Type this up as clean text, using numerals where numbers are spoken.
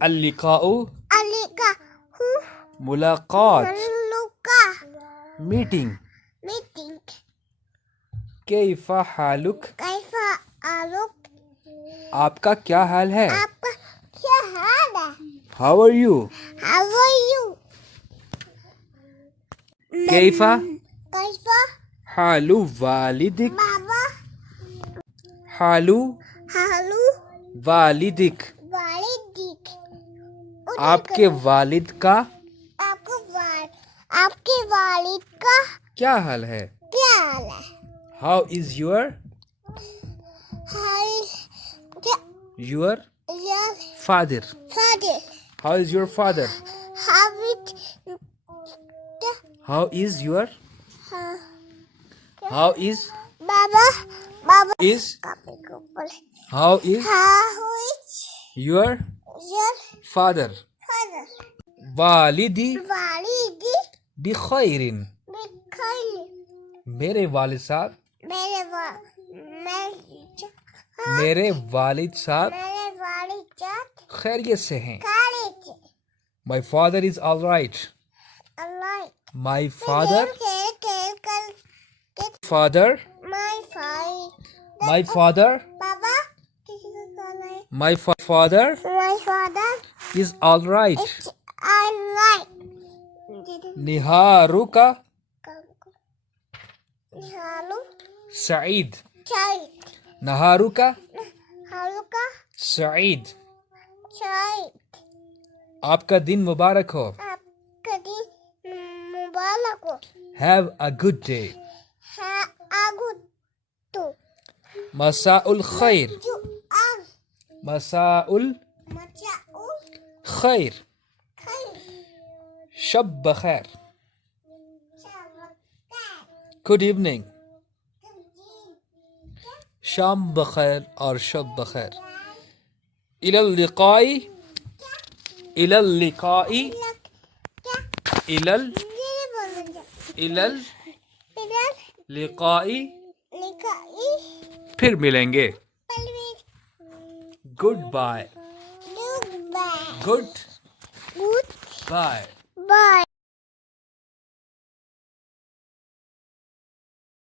अल-लिकाउ Alika. Who? मुलाकात Luka. Meeting Meeting. कैफा हालुक Kaifa aluk. आपका क्या हाल है Apa क्या हाल है? How are you How are you? कैफा Kaifa. हालु वालिदिक Baba. हालु Halu. वालिदिक वालिदिक. आपके वालिद का आपके वालिद का क्या हाल है क्या हाल है? How is your Your father father. How is your father How it how is your uh, how is Baba is copy को बोले how is How is your your father father? वालिदी वालिदी बिखैरिन बिखैर मेरे वालिद साहब मेरे वालिद साहब वालिद जात खैरियत से हैं college my father is all right अल्लाह my father father my father बाबा किसी को कॉल है my father my father is all right it's I like निहारुका हालू सईद चाय नहारुका हालू का सईद चाय आपका दिन मुबारक हो आप कभी मुबारक हो हैव अ गुड डे है आगु तो मसाउल खैर जो आग मसाउल मचा उ खैर खैर शब बखैर चावल गुड इवनिंग शाम बखैर और शब बखैर इलल लिकाई इलल लिकाई इलल ये बोलूंगा इलल इधर लिकाई लिखा ई फिर मिलेंगे Pallavi good bye good bye good good bye bye